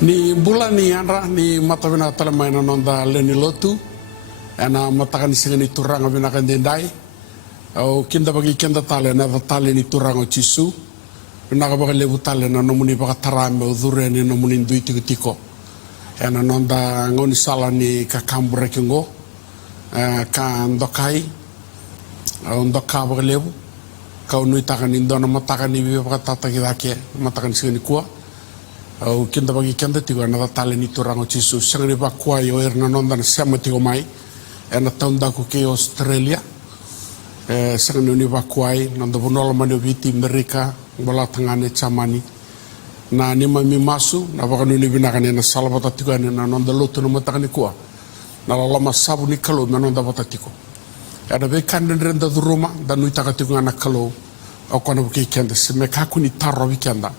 Ni bulan ni andra ni matavina talamaina nonda leni lotu ana matakan singani turanga binakan dendai au kinda bagi kinda tale na tale ni turanga chisu binaga baga lebu tale na nomuni baga tarame udhure ni nomuni ndui tiko ana nonda ngoni sala ni kakambure kingo ka ndokai au ndoka baga lebu kau nui takan indona matakan ni baga tataki dake matakan singani kuah au kinda bagi kinda tigo na tale ni turango chisu sangri ba kwa yo erna nonda na sama tigo mai ena taunda ku ke Australia sangni ni ba kwa nonda bonola mani viti Amerika bola tangane chamani na ni mami masu na ba kanu ni binakane na salabata tigo na nonda lotu no matakani kwa na lama sabu ni kalo na nonda bata tigo ada be kande renda duruma da nui takatigo na kalo au kono ke kende se me kaku ni tarro weekenda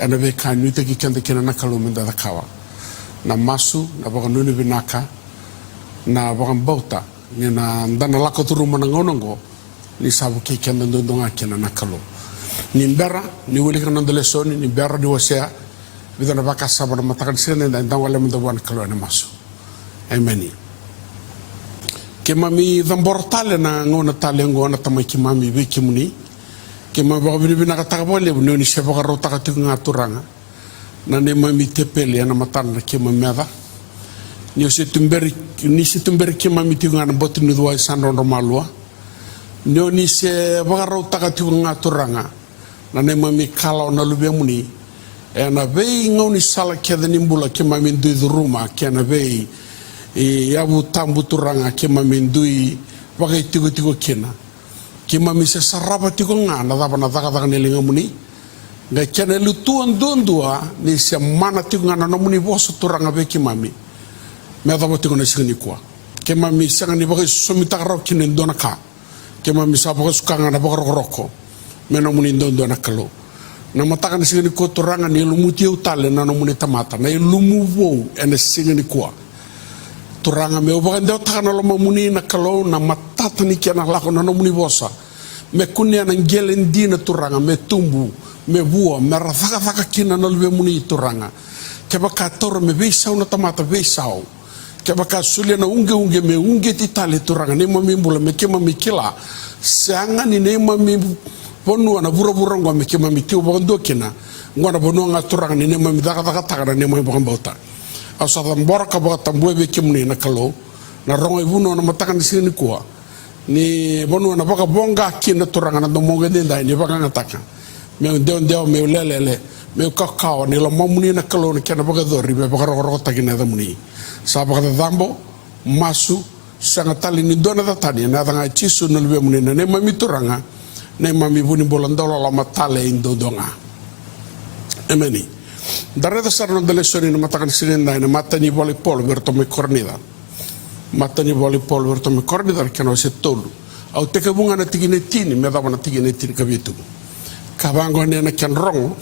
ana be ka nuita ki kenda kena na kalumenda da kawa na masu na baka nuni binaka na baka bauta ni na ndana lako turu manangonongo ni sabu ki kenda ndonga kena na kalu ni mbera ni wuli kana ndele soni ni mbera di wasea bidana baka sabu na matakan sene na ndawale menda wan kalu na masu ameni kemami dhambortale na ngona tale ngona tamai kimami be kimuni kema ba bini bina kata boleh bunuh ni siapa karo tak tu ngaturanga na ne mami tepeli ana matan na kema meda ni se tumberi kema mi tu ngana botu ni dua sandon romalua ni se bakaro tak tu ngaturanga na ne mami kalau na lubia muni na bei ngoni sala keda nimbula kema mi du rumah kena bei ya bu tambu turanga kema mi dui bagai tigo kena kima mi se sarapa tiko nga na dapa na taka nelinga muni ga kene lu tuan dua ni se mana tiko nga na muni boso turanga be kimami me dapa tiko na singani kwa kima mi sanga ni bagai somita karo kine ndona ka kima mi sa bagai suka nga na bagai roko me na muni ndona kalo na mataka na singani kwa turanga ni lumuti utale na muni tamata na lumu wo ene singani kwa turanga me obaga ndeo taka na loma muni na kalo na matata ni kia na lako na muni bosa me kunia na ngelen dina turanga me tumbu me bua me rathaka kina na lube muni turanga keba ka toro me beisau na tamata beisau keba ka sulia na unge me unge titale turanga ne mami mbula me kema mi kila seanga ni ne mami bonua na bura ngwa me kema mi tiu bondo kina ngwa na bonua nga turanga ni ne mami daka taka na ne mami bokan bauta asa tambora ka baka tambue be kimni na kalo na rongo ibuno na matakan di sini kuah ni bonu na baka bonga kina turanga na domonga denda ni baka ngataka me ndeo me lele me kakao ni la mamuni na kalo na kena baka dori be baka ro takina da muni sa baka dambo masu sanga tali ni dona da tani na da chisu na lebe muni na ne mami turanga ne mami buni bolondolo la matale indo donga emeni Dari dasar delle soni na matakan sinenda na matani volleyball berto me cornida matani volleyball berto me cornida kano se tolu au teke bunga na tigine tini me dava na tigine tini kabitu kabango ne na ken rongo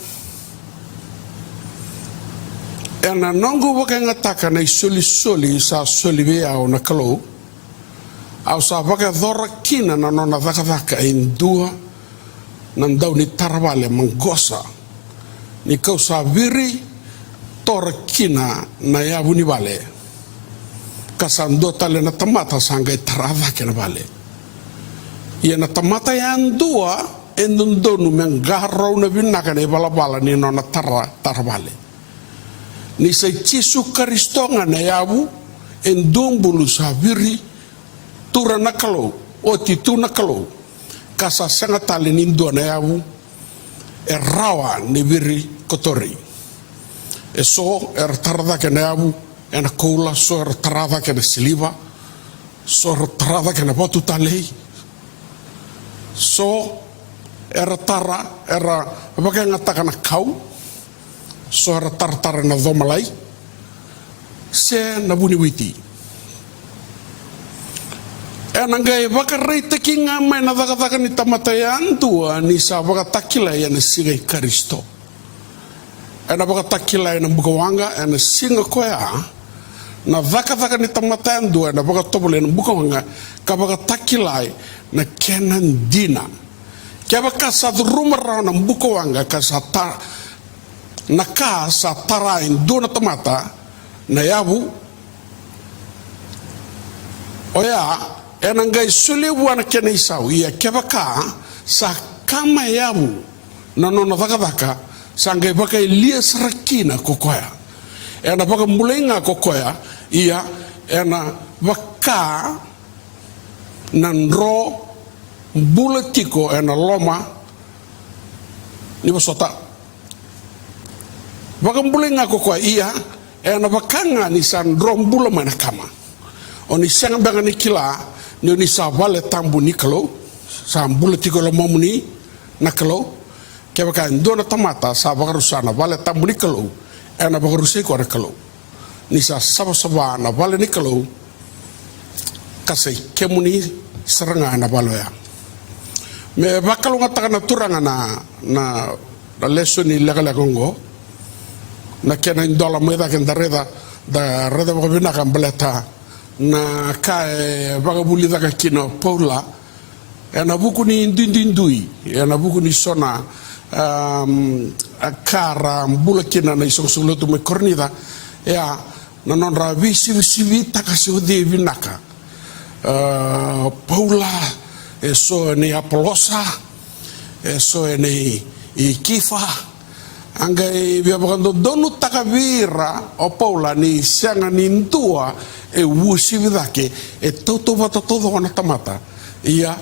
ena nongo waka ngataka na soli sa soli be au na kalo au sa waka dhora kina na nona dhaka indua nandau ni tarvale mangosa ni kau sabiri tora kina na ya buni vale kasando tale na tamata sanga tarava kena vale ya na tamata yang dua endondonu mengarau na binaka na bala ni nona tarvale ni se chisu karistonga na yabu endombulu sabiri tura nakalo o titu nakalo kasa sanga tale ni ndo na yabu rawa ni biri kotori so tarada kena abu ena koula so tarada kena siliva so tarada kena batu talei so tara bagai ngata kana kau so tar na domalai se na buni witi ena ngai bakarei takinga mai na daga ni tamatayan tua ni sa baka takila ya na sigai karisto ena baka takila ya na bukawanga ena singa koya na daga ni tamatayan tua ena baka tobole na bukawanga ka baka takila na kenan dina kaya baka sa rumah na bukawanga ka sa na ka sa tarain dona tamata na yabu oya enangai sulewana kena isau ia kebaka sa kama yabu na nona vakavaka sa ngai baka ilia sarakina kokoya ena baka mulenga kokoya ia ena baka nanro bulatiko ena loma ni basota baka mulenga kokoya ia ena bakanga ni sandro bula mana kama oni sanga banga ni kila ni sa vale tambu ni kalo sa bulatiko lo momuni nakalo kaya baka ndona tamata sa baka rusana vale tambu ni kalo ena baka rusiko na kalo ni sa saba na vale ni kalo kasai kemuni seranga na baloya me bakalo ngata na turanga na leso ni legale kongo na kena ndola moeda kan reda baka bina kan beleta na kae baka buli daga kino paula ena buku ni ndindindui ena buku ni sona kara bula kina na isong tu me kornida ya na non ra visi takasi ode vinaka paula eso ni apolosa eso ni ikifa angai via bokando donu takavira o paula ni sianga ni ntua wusi vidake toto vata todo ona tamata ia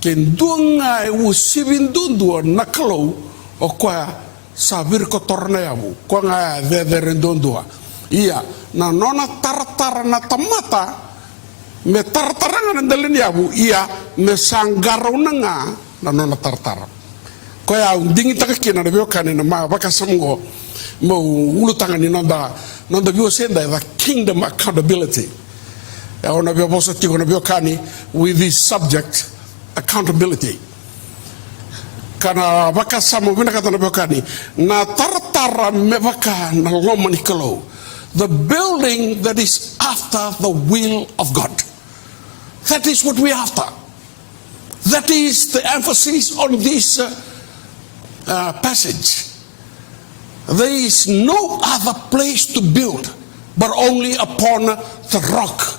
ken duanga wusi vindundua nakalo o kwa sabir ko torna yabu ko nga de rendondua ia na nona tartara na tamata me tartaranga na dalen yabu ia me sangaro nanga na nona tartara ko ya dingi takakina na biokane na ma baka samgo mo ulutanga ni nonda bio senda the kingdom accountability ya ona bio bosa tiko na biokani with this subject accountability kana baka samo bina kata na biokani na tartara me baka na loma ni kalo the building that is after the will of God. That is what we're after. That is the emphasis on this passage. There is no other place to build but only upon the rock.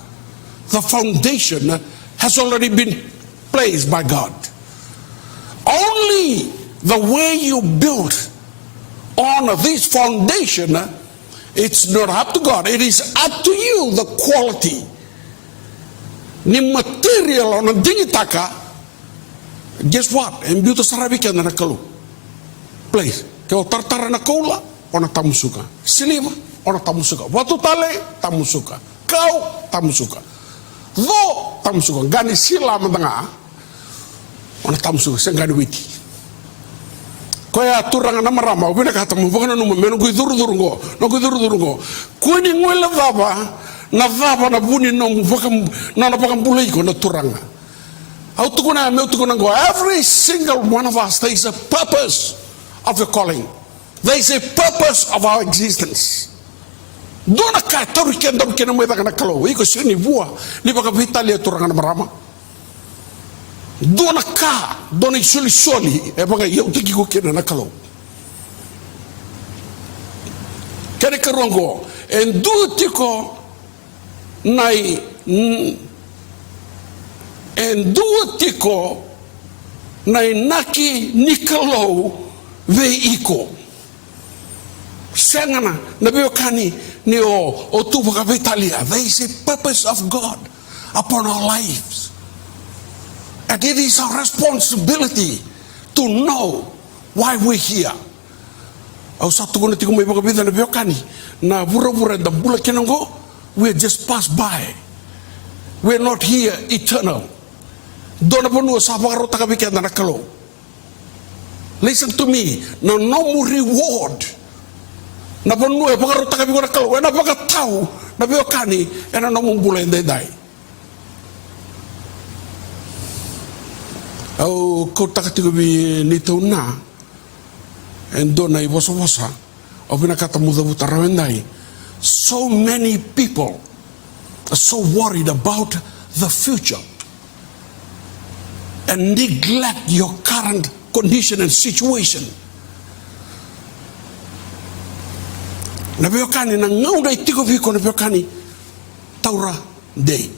The foundation has already been placed by God. Only the way you build on this foundation, it's not up to God. It is up to you, the quality. Ni material on a dingitaka. Guess what? And beauty sarabika na nakalu. Place. Kau tartara na kola, ona tamusuka. Siliva, ona tamusuka. Watu tale, tamusuka. Kau, tamusuka. Tho, tamusuka. Gani sila matanga, ona tamusuka. Sengani witi. Kaya turanga na marama, ubina kata mo baka na numero ko idurudurungo, no ko idurudurungo. Kuni ngwela daba na buni no baka na baka bulay ko na turanga. How to gonna me to go? Every single one of us, there is a purpose of your calling. There is a purpose of our existence. Dona ka toriken dom kena mo baka na kalo, iko sini bua, ni baka vitalia turanga na marama. Dona ka, dona soli, e baka yau tiki ko kena na kalo. Kene karongo, en du tiko nai en du tiko nai naki nikalo ve iko. Sengana na biokani ni o tu baka vitalia. There is a purpose of God upon our lives. And it is our responsibility to know why we're here. Au satu kona tiko mai baka bida na biokani na vura da bula kenango, we just passed by. We're not here eternal. Dona ponu sa baka taka bika na nakalo. Listen to me. No more reward. Na ponu e baka taka bika na nakalo. Na baka tau na biokani e na no bula ende dai. Au ko takatiko bi ni tauna and dona I vosa o bina kata muda butarawendai. So many people are so worried about the future and neglect your current condition and situation. na beokani na ngau na itiko viko na beokani taura dei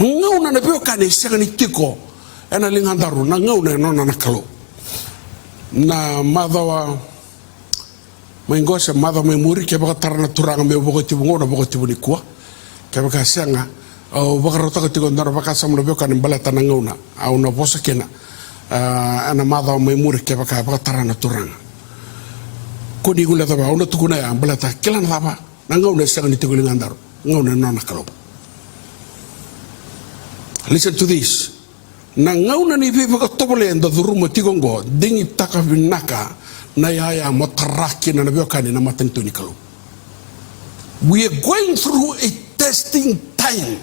ngau na beokani senga ni tiko ena lingandaru na ngau na nona na kalo na madawa maingosa madawa mai muri ke baka tarana turanga me boko tibu ngona boko tibu ni kwa ke baka senga o baka rota ko tiko ndara baka samna beokani balata na ngau na au na bosa kena ana madawa mai muri ke baka tarana turanga kodi gula taba ona tukuna ya balata kilan taba nangau na senga ni tiko lingandaru ngau na nona kalo. Listen to this. Na ngauna ni viva ka topole enda duruma tigongo dingi taka vinaka na yaya motaraki na nabiokani na matentuni kalu. We are going through a testing time.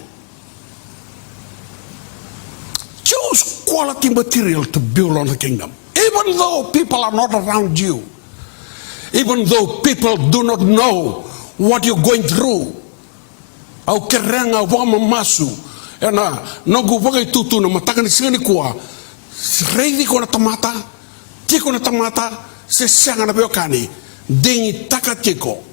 Choose quality material to build on the kingdom. Even though people are not around you, even though people do not know what you're going through, au kerenga au masu. Ena nogu bagai tutu na mataka ni singani kuwa reidi ko na tamata tiko na tamata se sanga na beokani dingi taka tiko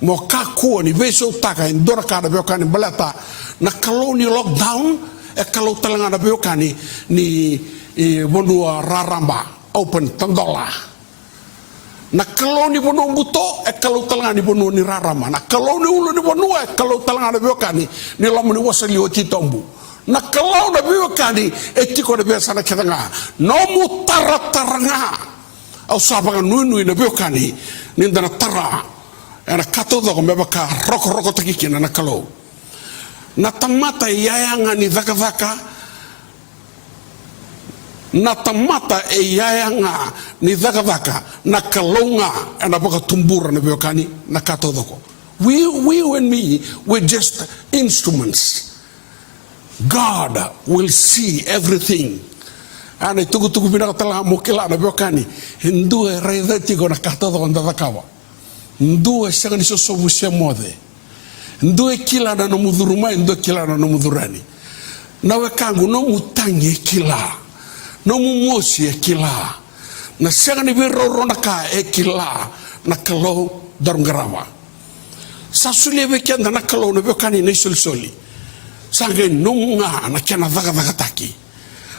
mo ka kuwa ni beso taka indora ka na beokani balata na kaloni lockdown e kalau talanga na beokani ni bonua raramba open tandola na kaloni bono buto e kalau talanga ni bono ni rarama na kaloni ulo ni bono e kalau talanga na beokani ni lamu ni wasali o titombu na kalau na beokani e tiko na biasa na kedanga no mu tarataranga au sabanga nui na beokani ni ndana tara era kato do me baka roko takikina na kalau na tamata yayanga ni vaka na tamata e yayanga ni vaka na kalonga na baka tumbura na beokani na kato doko we and me we're just instruments. God will see everything. Ana tuku bina katala mokela na beokani hindu e raidati go na kato doko nda kawa ndu e sanga ni so busia mode ndu e kila na no muduruma ndu kila na no mudurani na we kangu no mutangi kila no mumosi e kila na sanga ni biro na ka e kila na kalo darungarawa sa sulebe kenda na kalo no beokani ne soli sanga no nga na kana vaga taki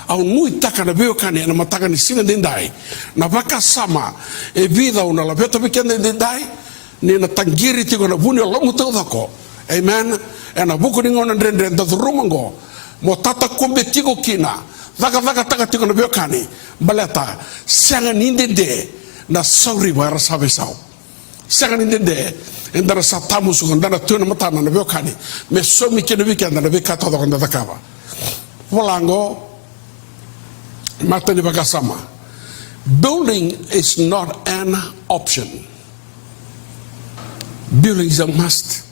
au nui taka na beokani na mataka ni singa dindai na baka sama e vida una la beta bekenda dindai ni na tangiri tiko na buni lomu todako amen na buku ni ngona ndende da rumango mo tata kombe tiko kina vaga taka tiko na beokani baleta sanga nindende na sauri bara sabe sao sanga nindende endara satamu su ndana tuna matana na beokani me somi kene weekend na bekata do nda kaba volango matani bakasama. Building is not an option. Building is a must.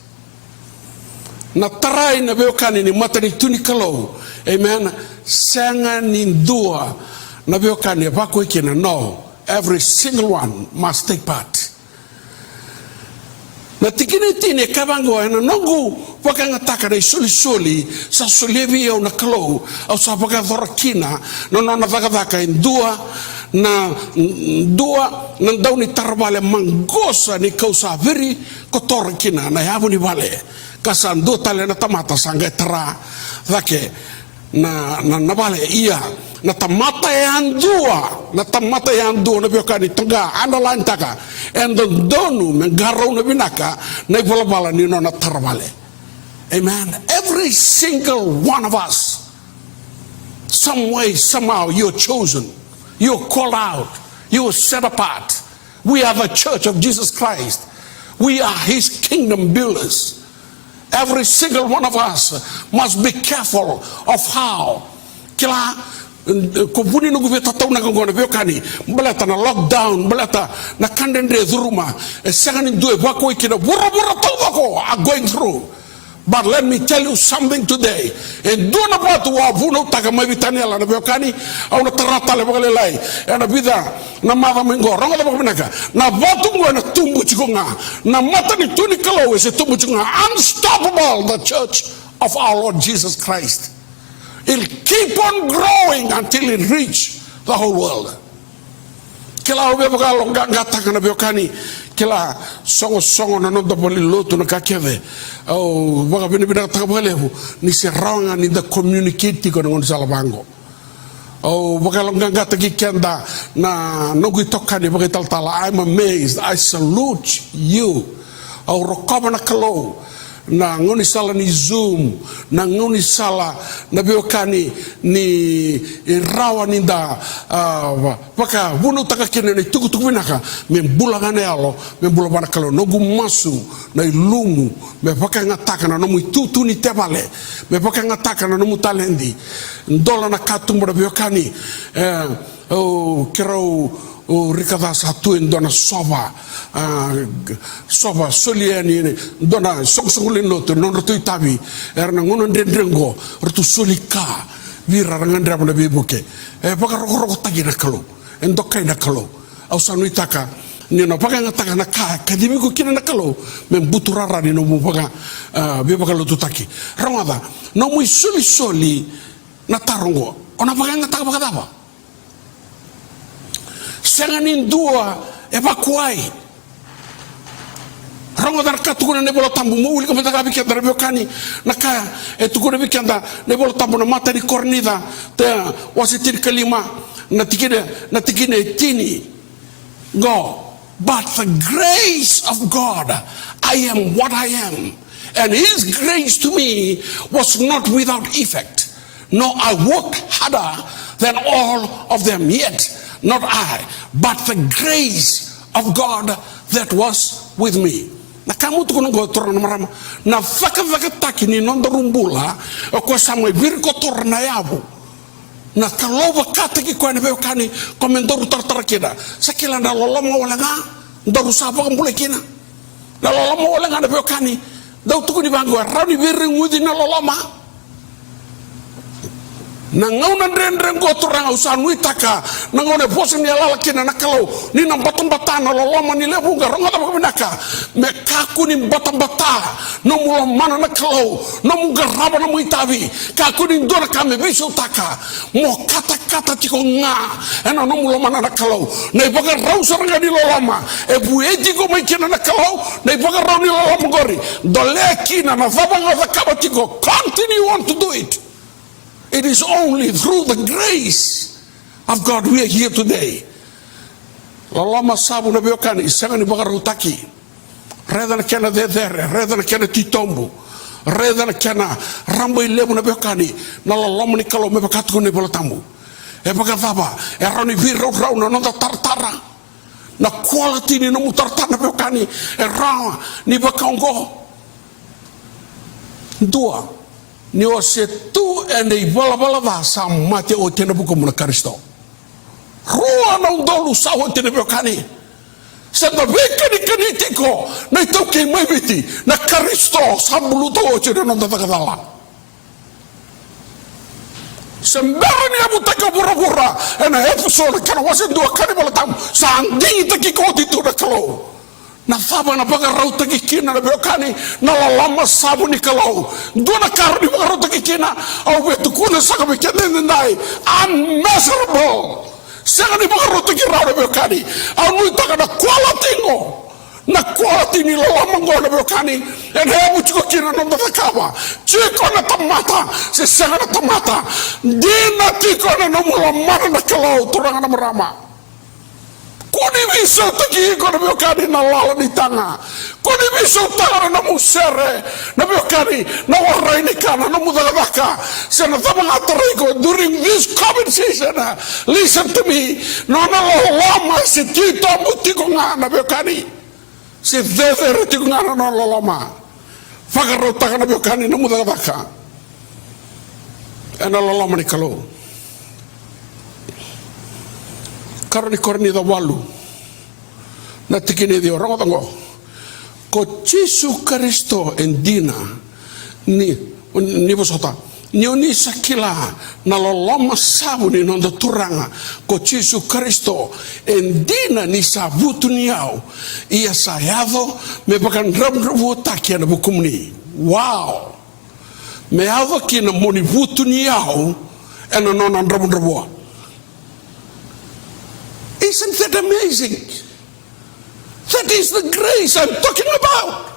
Na tarai na beokani ni matani tuni kalau amen sanga nindua na beokani bako ikina no every single one must take part. Na tikini tine kabango na nongu wakanga taka na soli sa solevi au na kalau au sa baka thorakina no na vaga indua na dauni tarbale mangosa ni kausa veri kotorakina na yavu ni vale kasan do tale na tamata sanga tara vake na vale ia na tamata andua na beokani tanga andalan taka and the donu mengaro na binaka na ibalabala ni no na tarvale amen every single one of us some way somehow you're chosen, you're called out, you're set apart. We are the church of Jesus Christ. We are his kingdom builders. Every single one of us must be careful of how kila kupuni no guveta tau na ngona beokani balata na lockdown balata na kandende zuruma sangani due bako ikina bura tau bako are going through. But let me tell you something today. And do not want to wavuno takamavitani ala na beokani au na tarata le bagalelai na vida na mava mengo ronga le bagamnaka na vatu ngo na tumbu chikonga na mata ni tuni kalo se tumbu chikonga unstoppable the church of our Lord Jesus Christ. It'll keep on growing until it reach the whole world. kila obe baka longa ngata kana biokani kila songo na nonda boli lotu na kakeve au baka bini bina takabalehu ni se rawnga ni da communicate ko ngon salabango au baka longa ngata ki kenda na nogu tokani baka taltala. I'm amazed. I salute you au rokoba na kalo na ngoni sala ni Zoom na ngoni sala na biokani ni rawa ninda baka bunu taka kene ni tuku binaka membula ngane alo membula bana kalo nogu masu na ilungu me baka ngataka na nomu tutu ni tebale me baka ngataka na nomu talendi ndola na katumbo na biokani kirau o rikada satu indona soba soliani dona songsongulino to non rotu tabi erna ngono ndendrengo rotu solika vira rangandra na bibuke baka roko tagi na kalo endokai na kalo au sanuitaka ni no baka ngataka na kadimi ko kina na kalo men buturara ni no mu baka bibaka lo tutaki ramada no mu soli na tarongo ona baka ngataka baka daba senganin dua evacuai rango dar katukuna ne bolo tambu mo uli kamata kabi kenda biokani naka tukuna bikenda ne bolo tambu na mata di kornida te wasitir kelima na tikine tini go but the grace of God I am what I am and his grace to me was not without effect no I worked harder than all of them yet not I, but the grace of God that was with me. Na kamu tu kono gotor na marama na faka taki ni nonda rumbula ko samwe vir kotor na yabu na kaloba kata ki ko ne be kani komendor tartar kida sakila na loloma wala nga ndaru sapa kambule kina na loloma wala nga ne be kani dau tu ni bango rauni vir ngudi na loloma na ngauna ndrendren gotoranga usanu itaka na ngone bosen ya lalakina na kalau ni na batang-batana loloma ni lebu garanga ta bakabinaka me kaku ni batang-bata no mulo mana na kalau no mugaraba na muitabi kaku ni dona kame biso taka mo kata-kata tiko nga ena no mulo mana na kalau na ibaga rau saranga di loloma e bueji ko mai kina na kalau na ibaga rau ni loloma gori dole kina na vabanga vakaba tiko continue on to do it. It is only through the grace of God we are here today. Lalama sabu na biokani isanga ni bagarutaki. Reda na kena dedere, reda na kena titombo, reda na kena rambo ilebu na biokani. Na lalama ni kalau me bakatuko ni bolatambu. E bagataba, e rani virau rau na nonda tartara. Na quality ni nomu tartara na biokani. E rawa ni bakaongo. Dua. Ni o se tu e nei bala va sa mate o tena buko muna Kristo. Rua na ndolu sa o tena biokani. Se na beka ni kanitiko na itoke mai biti na Kristo sa buluto o tena nonda takadala. Se mbara ni abu taka bura e na episode kana wasen dua kani bala tam sa andingi taki koti tu na kalo. Na faba na baga rauta kikina na biokani na lalama sabu ni kalau dona karo ni baga rauta kikina au betu kuna saka bikene ndai unmeasurable saka ni baga rauta kirau na biokani au nui taka na quality ngo na quality ni lalama ngo na biokani en hebu chiko kina nonda takaba chiko na tamata se saka na tamata dina tiko na nomula mana na kalau turanga na marama kuni miso taki ko na biokani na lala ni tanga kuni miso tanga na musere na biokani na warai ni kana na mudalabaka se na tama ngatarai ko during this COVID season listen to me no na lama se tito muti ko nga na biokani se vevere ti ko nga na lama fakaro tanga na biokani na mudalabaka na lama ni kalo karani korni da walu na tikini di orang tango ko Yesu Kristo endina ni bosota ni oni sakila na loloma sabu ni nonda turanga ko Yesu Kristo endina ni sabutu niau ia sayado me bakan ram takia na bukumni wow me ava kina moni butu niau ena nona ram Isn't that amazing? That is the grace I'm talking about.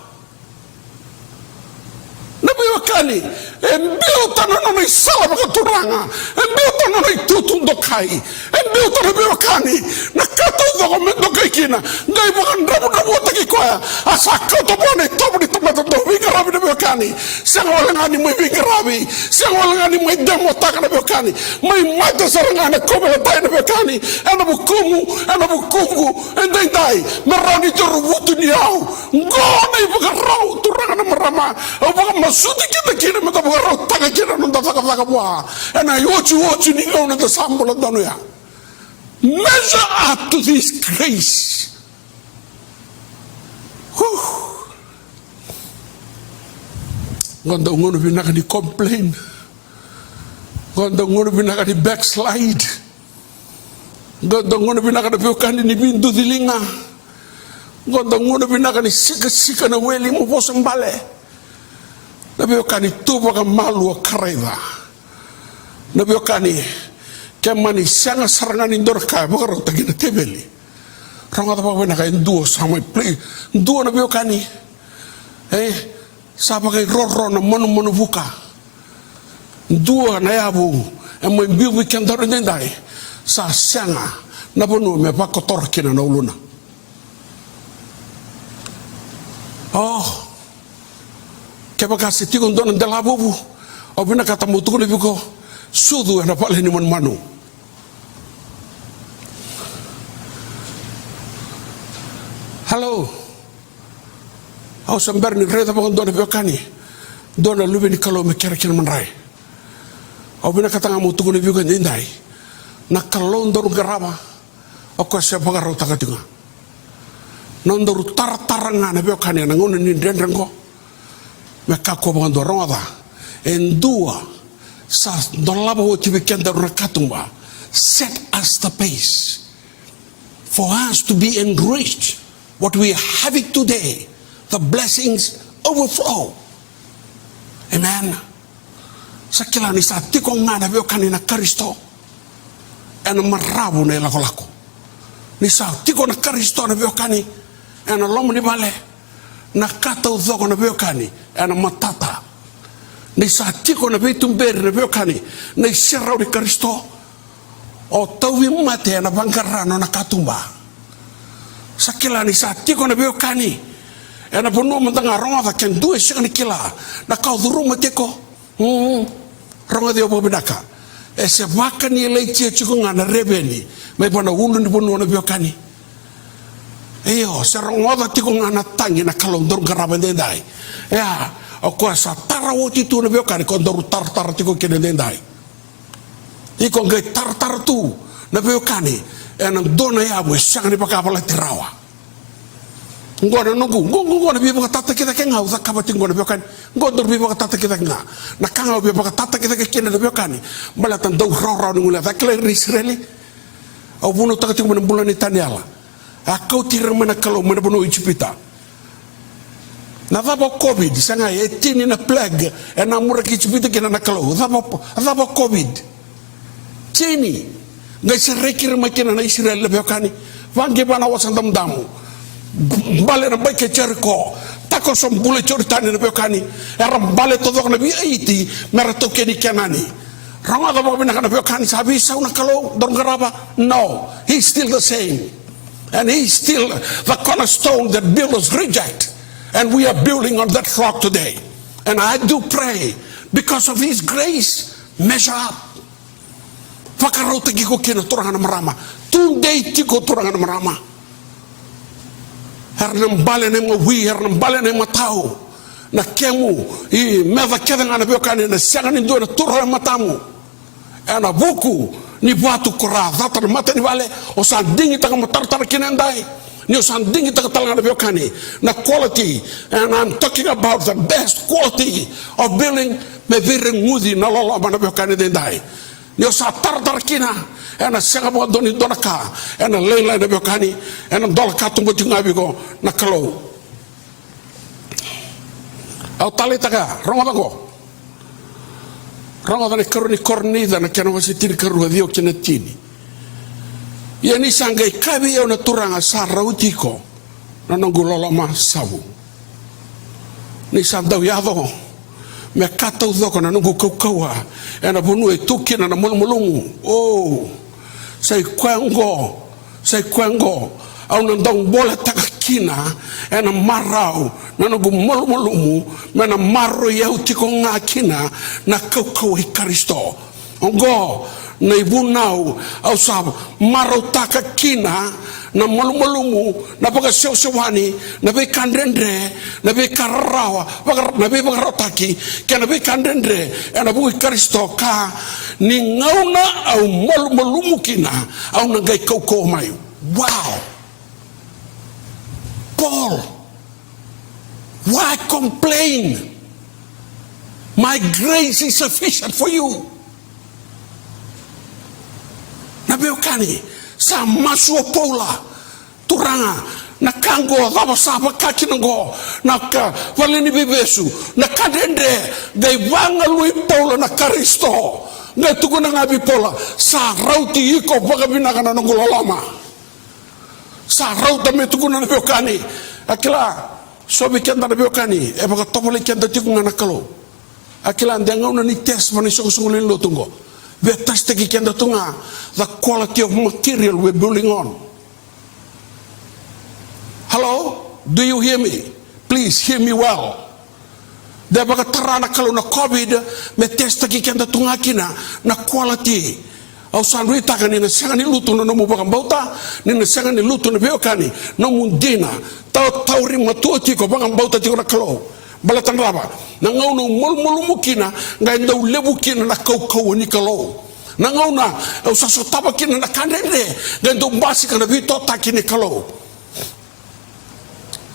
Nabi wakani, embeu tanana na isala makaturanga, embeu tanana na itutundo kai, embeu tanana nabi wakani, nakata udogo mendo kaikina, ngai bakan rabu otaki koya, asa kato bone tobu di tomata do vingarabi nabi wakani, siang walangani mai vingarabi, siang walangani mai demo taka nabi wakani, mai mata sarangana kobe tai nabi wakani, ena bukungu, endai, merani joru wutu niau, ngone bakarau turanga na marama, bakan suti kita kira mata bukan taka kira nunda taka buah, and I watch ni kau nunda sambal danu ya. Measure up to this grace. Gonda ngono binaka di complain, gonda ngono binaka di backslide, gonda ngono binaka di bukan ni bintu dilinga, gonda ngono binaka di sika na weli mo posong bale. Nabi okani tuba ka malu kareva. Nabi okani kemani sanga sarangan indor ka bakar tagina tebeli. Ranga ta pa na ka duo sama play. Duo nabi okani. Sapa kay roro na mono buka. Duo na yabu mo biu weekend dor ndai. Sa sanga na bono me pa kotor kina na uluna. Oh, kaya kasi tikon doon ang dalabubu o pinakatamuto ko na ko sudu na pala ni manu. Hello, ako sambar ni reta pa kung doon na biyokani doon na lubi ni kalo me kira manray o pinakatamuto ko na ko ninday na kalon doon garama o kasi pagaraw tagatinga non doon tartaranga na biyokani na ngunin ni dendreng ko mekako bando roda en dua sa dolaba o tibikenda rakatumba set us the pace for us to be enriched what we are having today, the blessings overflow. Amen. Sa kilani sa tikong nga na biyokani na Kristo en marabu na ilako-lako ni sa tiko na Kristo na biyokani en alomo ni bale nakata udhoko na biyokani ana matata ni sa tiko na bitumberi na biyokani na isirau ni Kristo o tawi mate na bangkarano na katumba sa kila ni sa tiko na biyokani ana puno mantanga ronga ken due siya ni kila na kaudhuru mateko ronga dio bobinaka ese vaka ni leitia chiko ngana rebeni mai pana ulu ni puno na biyokani iyo serong tiko ngana tangi na kalong dor garabendai ya o ko sa tarawoti tu na biyokani kon dor tar tiko kenendai iko ngai tar tu na biyokani enang dona ya bo sang ni pakapala tirawa ngona nungu ngona bibo tata kita kenga uza kabati ngona biyokani ngondor bibo tata kita nga na kanga bibo tata kita kena biyokani balatan do ro ngula vakle Israeli au bunu takati ngona bulan itaniala akau tira mana kalau mana bono Ijipita na vabo covid sanga etini na plague na mura ki Ijipita kena na kalau vabo covid tini ngai serekir makina na Israel lebokani vange bana wasandam damu bale na baike Jericho tako som bule Jordan na lebokani era bale todo na bi aiti mera tokeni kanani ranga vabo bina kana lebokani sabi sauna kalau dong garaba no he's still the same. And he's still the cornerstone that builders reject. And we are building on that rock today. And I do pray, because of his grace, measure up. Fakarota giko kina turangan marama. Tunday tiko turangan marama. Hernam bale ne mo wi, hernam bale ne matao. Na kemu, I meva kedang ana biokani na siangan indo na turangan matamu. Ana buku. Ni batu kura zatar mata ni vale o sandingi taka matar kinendai ni o sandingi taka talanga biyokani na quality, and I'm talking about the best quality of building me very ngudi na lolo mana biyokani dendai ni o satar kina and a singabo doni donaka and a leila na biyokani and a dolaka tumbo tingabi go na kalo au talitaka rongo Ranga dane karuni korni dana kena wasi tini karu hadio kena tini. Ia ni sangai kawi au na turanga sa rautiko na nanguloloma savu. Ni sandau yado me katau dhoko na nungu kaukaua e na vunu e tukina na mulumulungu. Oh, sai kwengo au na ndong bola takakina e na marau na nungu mulumulumu me na maro yau tiko ngā kina na kaukau i Karisto. Ongo na ibunau au sa maro takakina na malumumu na baga sewani na be kandendre na be karrawa na be bagarotaki ke na be kandendre e na bui Karisto ka ni ngauna au malumumu kina au na gai kauko mai. Wow, Paul, why complain? My grace is sufficient for you. Na be okani sa masuo Paula turanga na kango dava sapa kakinango na ka valini bibesu na kadende dai vanga lui Paula na Karisto na tuguna ngabi Paula sa rauti iko baga binagana ngololama sa rauta me tuguna na beokani akila sobi kenda na beokani e baga topole kenda tikunga na kalo akila ndanga una ni test mani songolin lo tungo we test ki kenda tunga the quality of material we're building on. Hello? Do you hear me? Please hear me well. Dia baga tarana kalau na COVID me test ki kenda tunga kina na quality. Au sanui takani na sangani lutu na nomu baga bauta ni na sangani lutu na beokani na mundina tau rima tuoti ko baga bauta tiko na kalau balatan raba na ngauna mulmulu mukina ngai ndau lebu kina na kau ni kalau na ngauna au saso taba kina na kandende ngai ndau mbasi kana vito takini kalau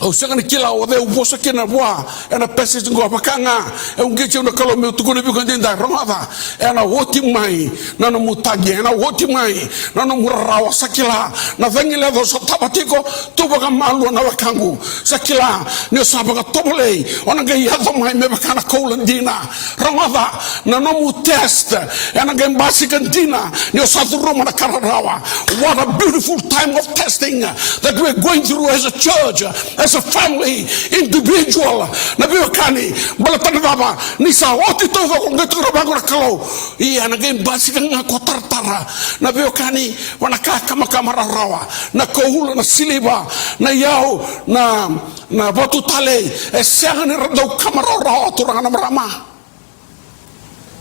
au sanga kila o de uposa kina boa ena pese ngo apakanga e ungeche na kalau me tukune bi kandenda ramava ena woti mai na no mutagi ena woti mai na no murawa sakila na vengile do so tabatiko tubaga malu na wakangu sakila ne sabaga tobole ona ga yazo mai me bakana kolandina ramava na no mu test ena ga mbasi kandina ne satu roma na kararawa. What a beautiful time of testing that we're going through as a church, as a family, individual. Na biokani balatan baba ni sa oti to ko ngetu rabango kalau iya na game basi nga kotartara na biokani wanaka kama rawa na kohula na siliba na yao na batu tale e sanga ni rado kamera rawa turanga marama.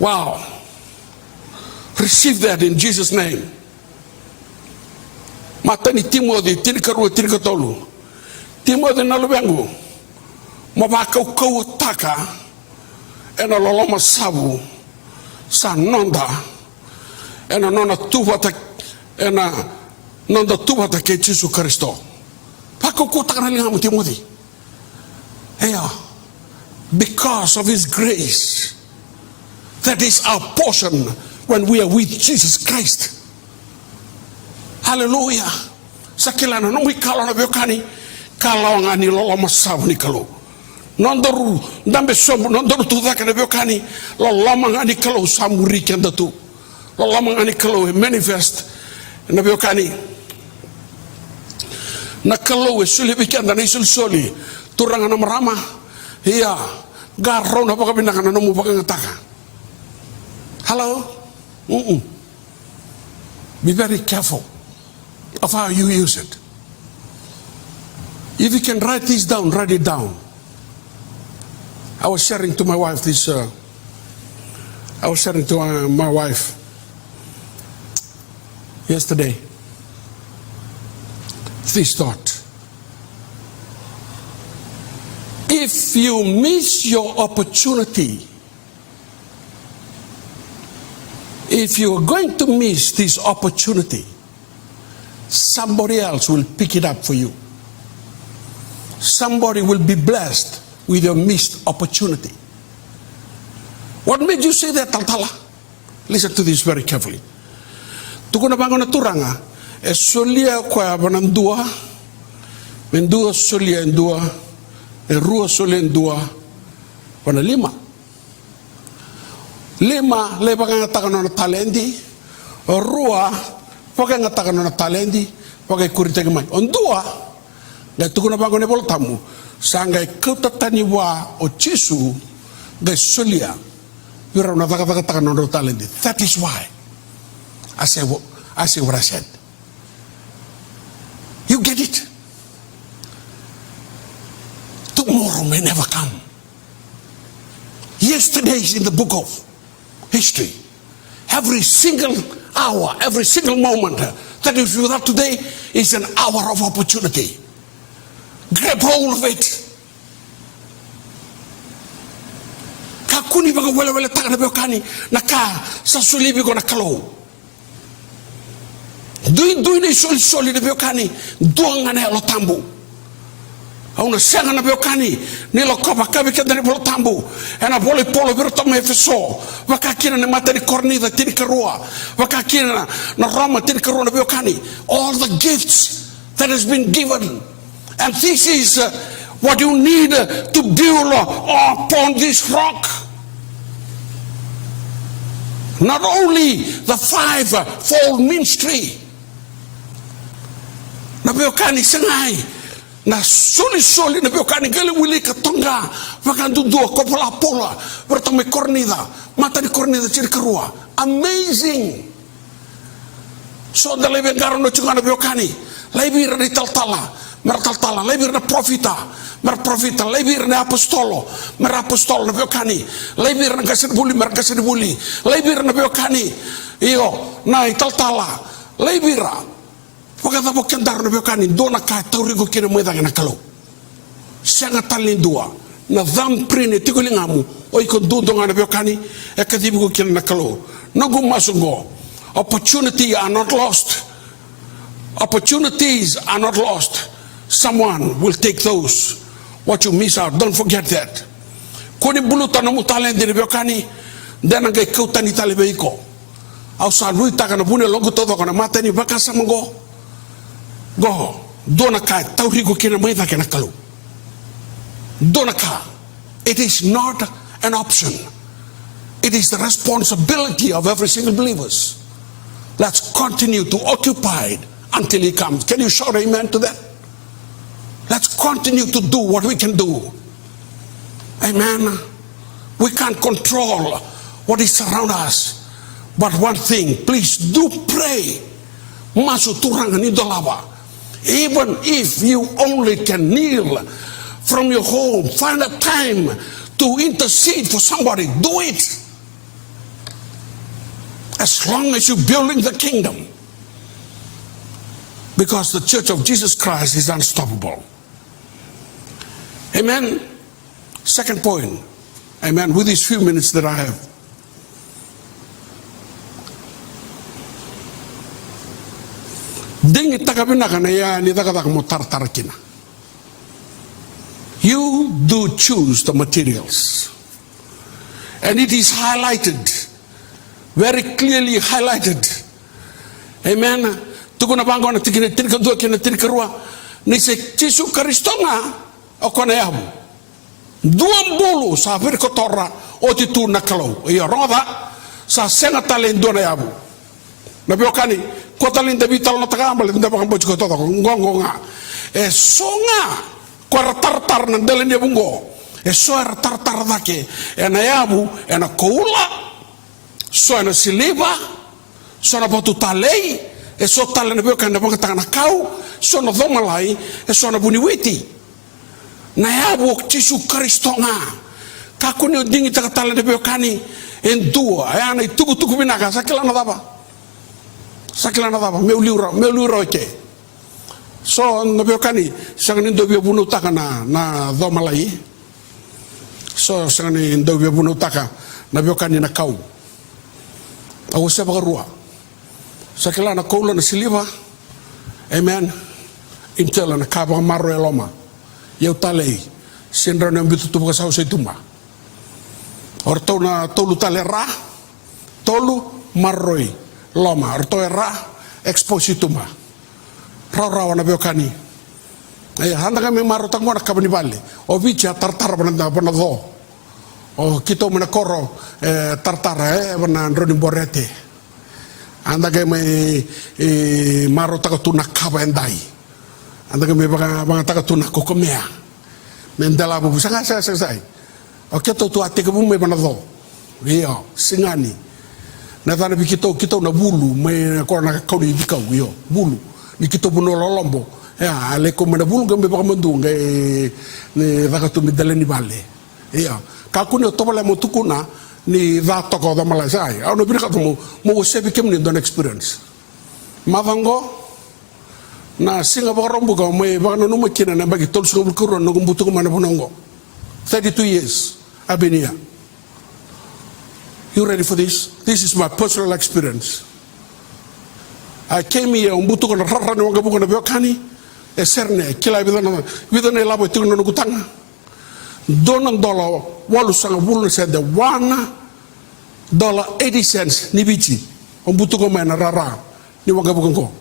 Wow, receive that in Jesus' name. Matani Timothy tirikaru tirikatolu Timothy na lubengu mabaka kau taka ena loloma sabu sa nonda ena nona tuvata ena nonda tuvata ke Jesus Kristo pako kutaka na linga Timothy eya because of his grace that is our portion when we are with Jesus Christ. Hallelujah. Sakilana no mi kalo na beokani kalo ngani loloma sabu ni kalo nondoru ndambe sombu nondoru tudaka na beokani loloma ngani kalo samuri kenda tu loloma ngani kalo manifest na beokani na kalo e suli bikenda na isul soli turanga na marama iya garro na baka binaka na no mu baka ngataka. Hello? Be very careful of how you use it. If you can write this down, write it down. I was sharing to my wife this. I was sharing to my wife yesterday this thought. If you miss your opportunity, if you are going to miss this opportunity, somebody else will pick it up for you. Somebody will be blessed with your missed opportunity. What made you say that, Tantala? Listen to this very carefully. Tukuna bango na turanga, e solia kwa banandua, mendua solia endua, e rua solia endua, wana lima. Lima le baka takano na talendi, rua Poke ngata kana talendi, poke kurite mai. Ondua, ngai tukuna bango ne voltamu, sanga kuta tani wa o Jesu, ngai solia, yura na taka kana talendi. That is why I say what I said. You get it? Tomorrow may never come. Yesterday is in the book of history. Every single hour, every single moment that is without today is an hour of opportunity. Grab hold of it. Kakuni baga wele takana beokani naka sasulibi gona kalo. Dui ni soli de beokani duangane lo tambu. Auna senga na beokani ni lo kopa kabe kedani bolo tambu. Ena bole polo biro tome feso. Wakakina ne materi kornida tiri karua. Wakakina na rama tiri karua na beokani. All the gifts that has been given. And this is what you need to build upon this rock. Not only the five-fold ministry. Na beokani sengai na soli na beokani gale wili katonga vakandudua kopola pola bertame kornida mata di kornida ciri kerua amazing. So da lebe ngaro no chunga na beokani lebih di taltala mertaltala lebih na profita merprofita lebih na apostolo merapostolo na beokani lebih na gasir buli lebih na beokani iyo na taltala lebih ra Pagkata mo kendar na beokani dona ka taurigo kina moeda na kalo. Sanga talindua na dhamprini tikulingamu o iko dudonga na beokani e kadibigo kina na kalo. Nago masungo. Opportunity are not lost. Opportunities are not lost. Someone will take those. What you miss out, don't forget that. Kuni bulutan na mutalendi na beokani dena ngay kautan italibe iko. Au sa lui taka na bune logo todo kana mata ni baka samango. Go, donaka, taurigo kina moeda kina kalu. Donaka, it is not an option. It is the responsibility of every single believers. Let's continue to occupy it until he comes. Can you shout amen to that? Let's continue to do what we can do. Amen. We can't control what is around us. But one thing, please do pray. Masu turang ni dolaba. Even if you only can kneel from your home, find a time to intercede for somebody, do it. As long as you're building the kingdom. Because the Church of Jesus Christ is unstoppable. Amen. Second point. Amen. With these few minutes that I have. You do choose the materials. And it is highlighted, very clearly highlighted. Amen. Tukuna bango na tikina tirka dua kina tirka rua. Ni se Jesu Kristo nga o kona yabu. Duam bulu sa virkotora o titu nakalo. Iyo roda sa senga talendo na yabu. Nabiokani kotalin da vital no tagambal da bakang bojo ko ngongo nga e songa ko tartar na dalen de bungo e so tartar dake e na yabu e na koula so na siliva so na botu talei e so talen be kan da bang tanga kau so na domalai e so na buniwiti na yabu Jesu Kristo nga kakuni dingi takatalen de be kani en dua e ana tuku binaga sakila na daba sakilana daba meu liuro ke so na beokani sangani do buno taka na domalai so sangani do buno taka na beokani na kau au se bagarua sakilana koula na siliva amen intela na kaba marro eloma eu talei sendra na bitu tu kasau se tumba orto na tolu talera tolu marroi loma orto era exposituma rawa na beokani ay handa kami maro tangwa na kabani bali o vicha tartar bana do o kito mena koro tartar bana ndroni borete anda ke me maro takatuna kaba endai anda ke me banga takatuna kokomea mendala bu sanga sai o ke to ate ke bu me bana do yo singani na tana bi kito na bulu me ko na ka ni bikau yo bulu ni kito bu no lombo ya ale ko me na bulu gambe ba mandu nge ne takatu mi dale ni balle ya ka ku ne to bala mo tukuna ni va toko da mala sai au no birka mo se bi kem ni don experience mavango na singa ba rombu ga me ba no mo kina na bagi tol sungul kuro no gumbutu mana bonongo 32 years I've been here. You ready for this? This is my personal experience. I came here umbutu ko rarra no gabu ko na biokani e serne kila bidana labo tingo no gutanga donan dollar walu sanga bulu said the $1.80 ni bichi umbutu ko mana rara ni wagabu ko.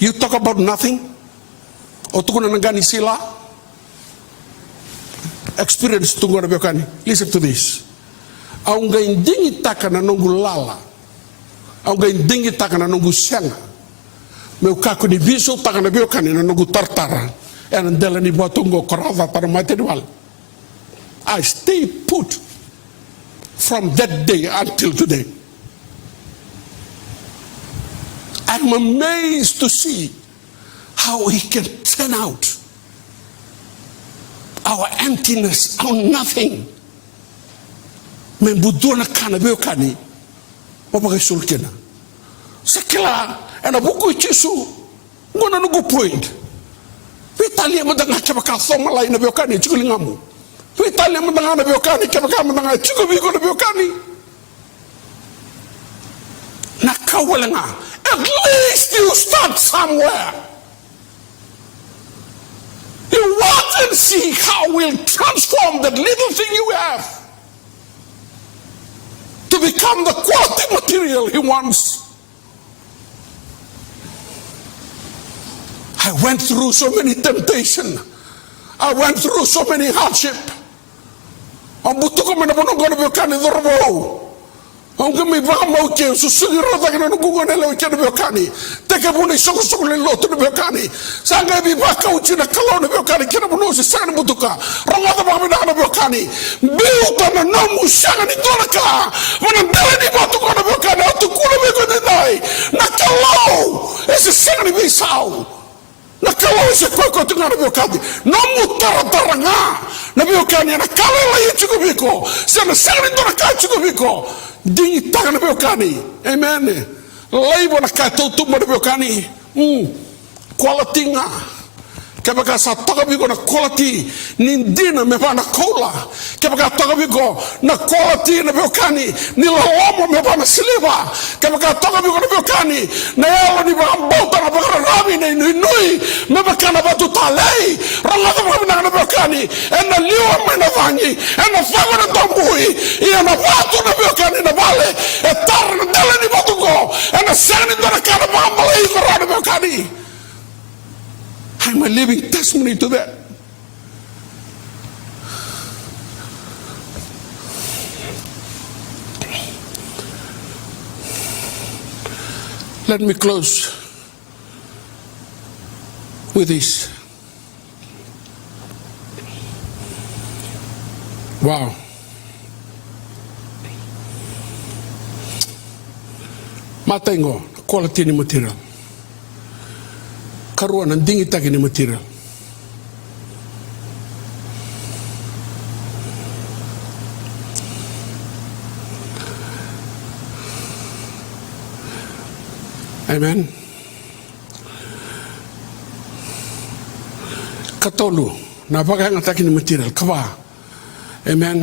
You talk about nothing o tukuna nangani sila experience tungo na biokani. Listen to this. Au ga indingi taka na nongu lala. Au ga indingi taka na nongu sianga. Meu kako ni biso taka na biokani na nongu tartara. And ndela ni batungo korava para material. I stay put from that day until today. I'm amazed to see how he can turn out our emptiness, our nothing. Men budona kana beokani obaga sulkena sekela ena buku chisu ngona nugu point vitalia madanga chapaka soma la ina beokani chikulingamu vitalia madanga na beokani chapaka madanga chikubiko na beokani nakawalenga. At least you start somewhere. You watch and see how we'll transform that little thing you have to become the quality material he wants. I went through so many temptation. I went through so many hardship. Aunque mi vamo che su sugiro che non gugone lo che ne cani te che buoni soko soko le lotto ne cani sanga bi baka uci na kalone ne cani che non si sa ne mutuka ronga ba mi na cani biu ta na no musanga ni dolaka wana dele ni botu ko ne cani tu kulo me ko dai na kalo ese sanga ni bi sao na kalo se ko tu na ne cani no mutara taranga na bi cani na kalo la yichuko biko se na sanga ni dolaka chuko biko dingi taka na beokani, amen. Laibo na kato tu mo na beokani, quality nga. Kapag sa taka biko na quality, nindi na meba na kola. Kapag taka biko na quality na beokani, nilalomo meba na siliva. Kapag taka biko na beokani, na yalo ni ba bota na bakara rami na inui, meba kana batu talei. Rangata mga na beokani, na liwa na vangi, na fago na tombui, na batu na beokani na vale, tar na dala ni batuko, na sani na kana mga malay ko na beokani. I'm a living testimony to that. Let me close with this. Wow. Matengo, quality ni material. Karuan ang dingi tagi ni material. Amen. Katolu, napaka ang tagi ni material. Kawa. Amen.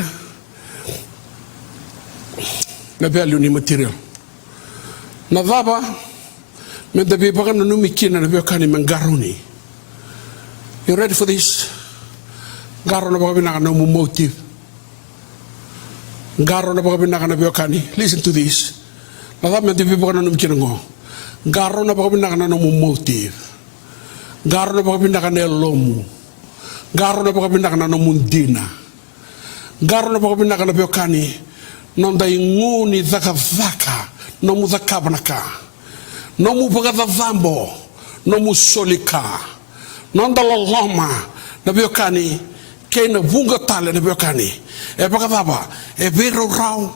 Na value ni material. Nadaba. Mendabi bagan na numikina na biokani mangaroni. You ready for this? Garo na baka binaka na motive. Garo na baka binaka na biokani. Listen to this. Nadaba mendabi bagan na numikina ngo. Garo na baka binaka na motive. Garo na baka binaka na lomu. Garo na baka binaka na mundina. Garo na baka binaka na biokani. Nonda inguni zaka zaka. Nomu zaka banaka. no mu pagatavambo, no mu solika, non dalaloma, na biokani, ke na vunga tale na biokani, e pagatava, e vero rau,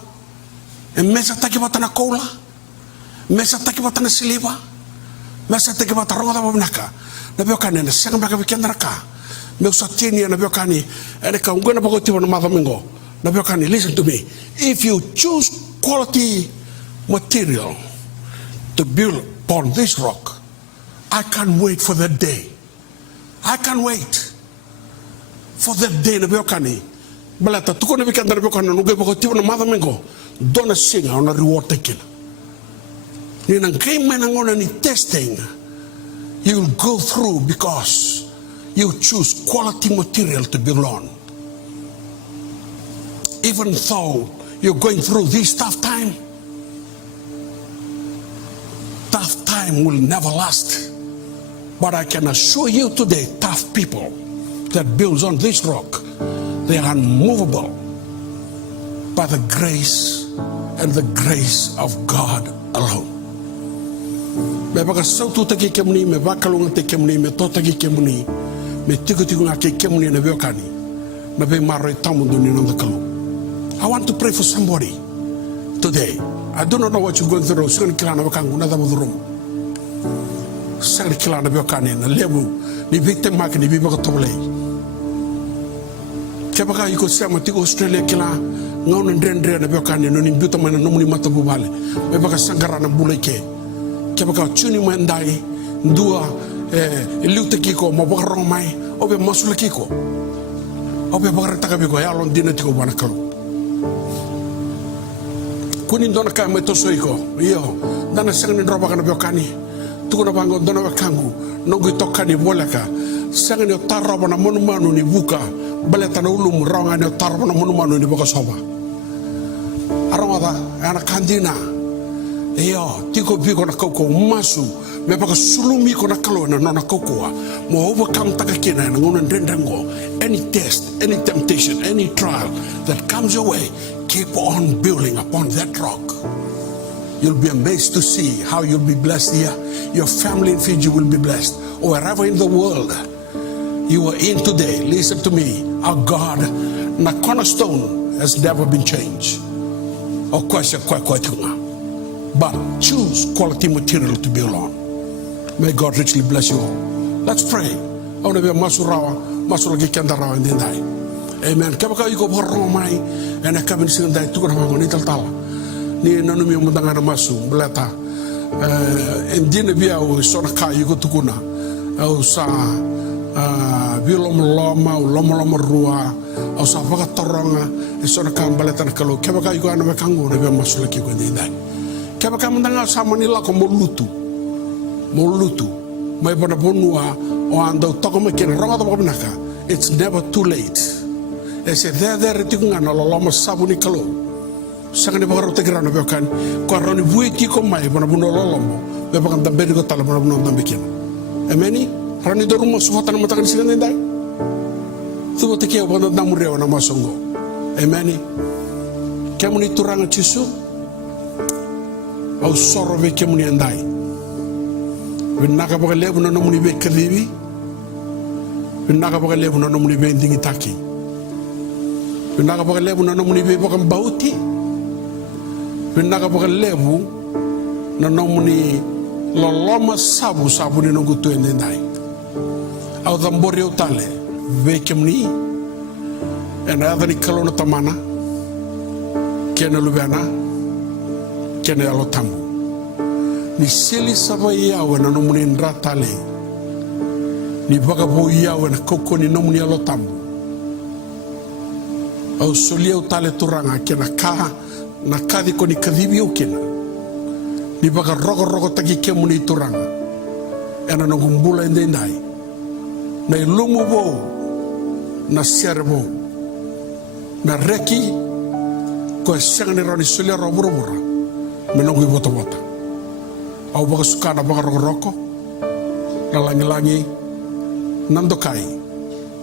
e mesa taki batana kola, mesa taki batana siliva, mesa taki bataronga da babnaka, na biokani na senga baka bikendraka, me usatini na biokani, e ka ungena pagotiwa na madamingo, na biokani, listen to me, if you choose quality material to build upon this rock, I can't wait for that day. I can't wait for that day na biokani. Balata tuko na bikanda na biokani nuge pagotiwa na madamingo, dona singa on a reward tekila. Ni nang game ngona ni testing, you will go through because you choose quality material to build on. Even though you're going through this tough time will never last. But I can assure you today, tough people that builds on this rock, they are unmovable by the grace and the grace of God alone. Me baka sautu taki kemuni, me bakalunga te kemuni, me totaki kemuni, me tikutunga ke kemuni na biokani, na be maro tamundu ni nanda kalu. I want to pray for somebody today. I do not know what you're going through. Sekali kilana bakangu na damu dhurumu. Sekali kilana biokani na lebu ni victim mark ni biba katobulei. Kebaka yuko sema tiko Australia kila ngauna ndre na biokani no ni buta mana no muni mata bubale. Bebaka sangara na buleke. Kebaka chuni mandai ndua liute kiko mabakarong mai obe masula kiko. Obe bakara takabiko ya lon dina tiko bana kalu. Kunin dona ka mai toso iko iyo dana sangni droba kana biokani tuko na bango dona wakangu nongo tokani bolaka sangni taraba na monumanu ni buka baleta na ulum ronga ni taraba na monumanu ni boka soba arawada ana kandina iyo tiko biko na koko masu me baka sulumi ko na kalo na nona kokoa mo overcome takakina na ngona ndrendengo any test, any temptation, any trial that comes your way, keep on building upon that rock. You'll be amazed to see how you'll be blessed here. Your family in Fiji will be blessed. Or wherever in the world you are in today, listen to me. Our God, na cornerstone has never been changed. But choose quality material to build on. May God richly bless you all. Let's pray. I want to be a masurawa. Masulagi kendara in the night. Amen. Kabaka yuko borong mai, and I come in sing that to go home on ital tala. Ni nanumi umudanga na masu belata. And dinner be our sonaka yuko tukuna. Au sa bilom loma, loma rua, au sa vagatoranga, and sonaka belata na kalo. Kabaka yuko ana makango, never masulaki in the night. Kabaka mundanga sa manila ko molutu. May bonabonua o ando tokome ken ronga do babnaka. It's never too late. Ese there tikunga no loma sabuni kalo. Sangane bagaro te grana bekan ko roni buiki ko mai bonabuno lolomo. Be bakan dambe ko tala bonabuno dambe ken. Ameni rani do rumo sufata na matakan sigane dai. Tuwa te ke bono namure na masongo. Ameni. Kemuni turanga chisu. Au sorove kemuni andai. Vinaka baka lebu na nomuni be kadibi. Vinaka baka lebu na nomuni be ndingi taki. Vinaka baka lebu na nomuni be baka mbauti. Vinaka baka lebu na nomuni loloma sabu ni nongutu endendai. Au dhambori utale vekemni. Ena adhani kalona tamana. Kena lubiana. Kena yalotamu. Ni sili saba yawe na nomuni ndratale. Ni bagabu yawe na koko ni nomuni alotambu. Au solia utale turanga kena kaha na kadi ko ni kadhibi ukena. Ni baga rogo taki kemuni turanga. Ena nongumbula endendai. Na ilumu bo na serbo. Na reki ko sangani roni solia roburubura. Menongu bota. Au baka sukana baka roko na langi nandokai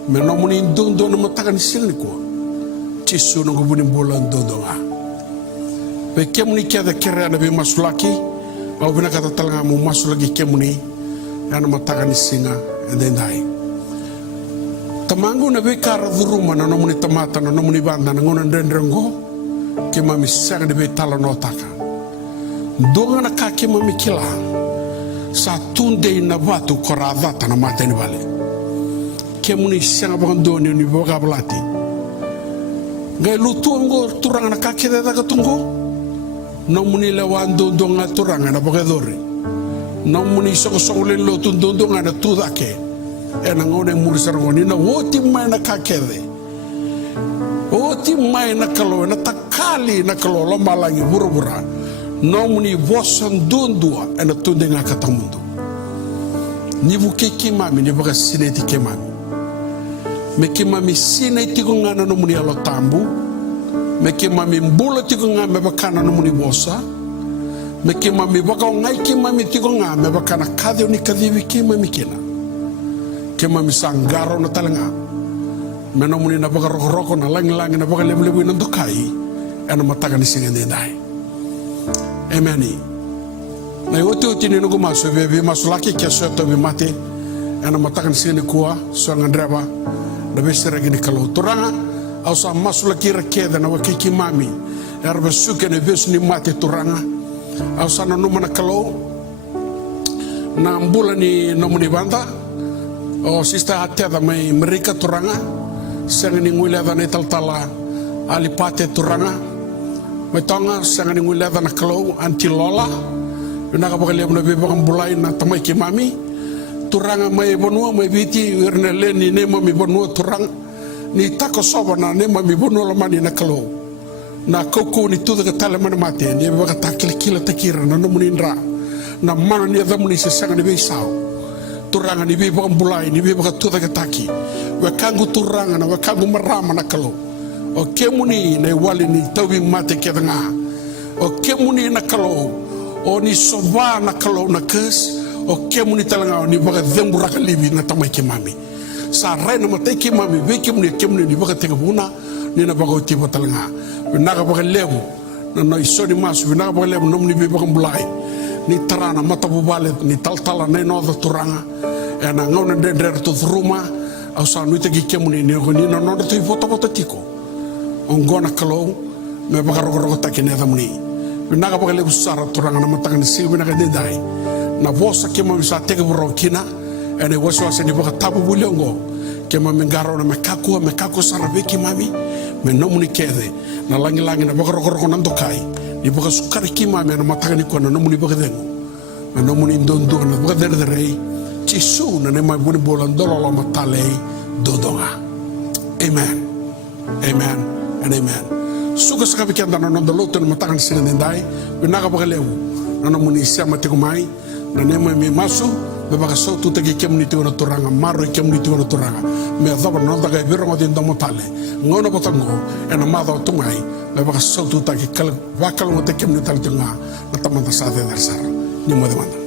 me nomuni ndondo na mataka ni singni ko chisu no gubuni bola ndondo nga be kemuni kia da kere na be masulaki au bina kata talanga mo masu lagi kemuni ana matagani singa endendai tamangu na bekara duruma na nomuni tamata na nomuni banda na ngona ndendrengo ke mami sanga de betala no taka donga na ka ke mami kila sa tunde na batu koradata na mateni vale kemuni sanga bangandoni ni bogablati ngai lutungo turanga na ka ke daga tungo no muni le wando donga turanga na bogadori no muni so le lo tundonga na tudake e na ngone muri sarngoni na woti mai na kakede woti mai na kalo na takali na kalo lo malangi burubura no muni vosan dundua e na tundenga katamundo ni buke kimami ni boga sineti kimami me kimami sineti ko ngana no muni alo tambu me ke mami mbula tiko nga me bakana no muni bosa me ke mami baka ngai ke mami tiko nga me bakana kadeo ni kadivi ke mami kena ke mami sangaro na talanga me no muni na baka roko na lang na baka lebu na dokai ana mataga ni singa ndai emeni na yote otini no gumaso bebe masulaki ke soto be mate ana mataga ni singa kuwa so ngandreba da besera gini kalo turanga au sa masula kira keda na wakiki mami erba suke ne ves ni mate turanga au sa no mana kalo na mbula ni no muni banda o sista ateda mai merika turanga sanga ni ngula da ne taltala ali pate turanga metonga sanga ni ngula da na kalo anti lola na ka bakale na bebe mbulai na tamai ki mami turanga mai bonua mai biti erne leni ne mami bonua turanga ni tako soba na ne mami bono la mani na kalo na koko ni tuda ka tala mana mate ni baka takil kila takira na no munindra na mana ni adamuni se sanga ni beisao turanga ni be baka bulai ni be baka tuda ka taki wa kangu turanga na wa kangu marama na kalo o kemuni na wali ni tawi mate kedanga o kemuni na kalo o ni soba na kalo na kes o kemuni talanga ni baka dembura ka libi na tamai ke mami sa rai na matai ki mami be kemuni ni baka tega buna ni na baka tiba talanga na ka baka lebu na no isoni masu na ka baka lebu no ni be baka bulai ni tarana mata bubale ni taltala na no da turanga e na ngona dendrer to ruma au sa no te ki kemuni ni no no to foto tiko on gona kalo me baka rogo ta kene da muni na ka baka lebu sara turanga na mata ni sibi na ka dai na vosa kemami sa tega burokina ene waswasa ni baka tabu bulongo ke mami ngaro na mekaku sarabe ki mami me no muni kede na langi na baka roko nando kai ni baka sukari ki mami na matanga ni kona no muni baka dengo me no muni ndondo na baka der rei chisu na ne mai buni bolandolo la matale dodonga amen and amen suka saka bikenda na ndo loto na matanga sina ndai me naga baka lewu na no muni sia matiko mai na ne mai me masu me baka so tu tegi kemuni tu na turanga maro kemuni tu na turanga me adaba no daga birongo din domo tale ngono botango ena mada tungai me baka so tu tegi kal wakal mo te kemuni tal tunga na tamanta sa de dar sara ni mo demanda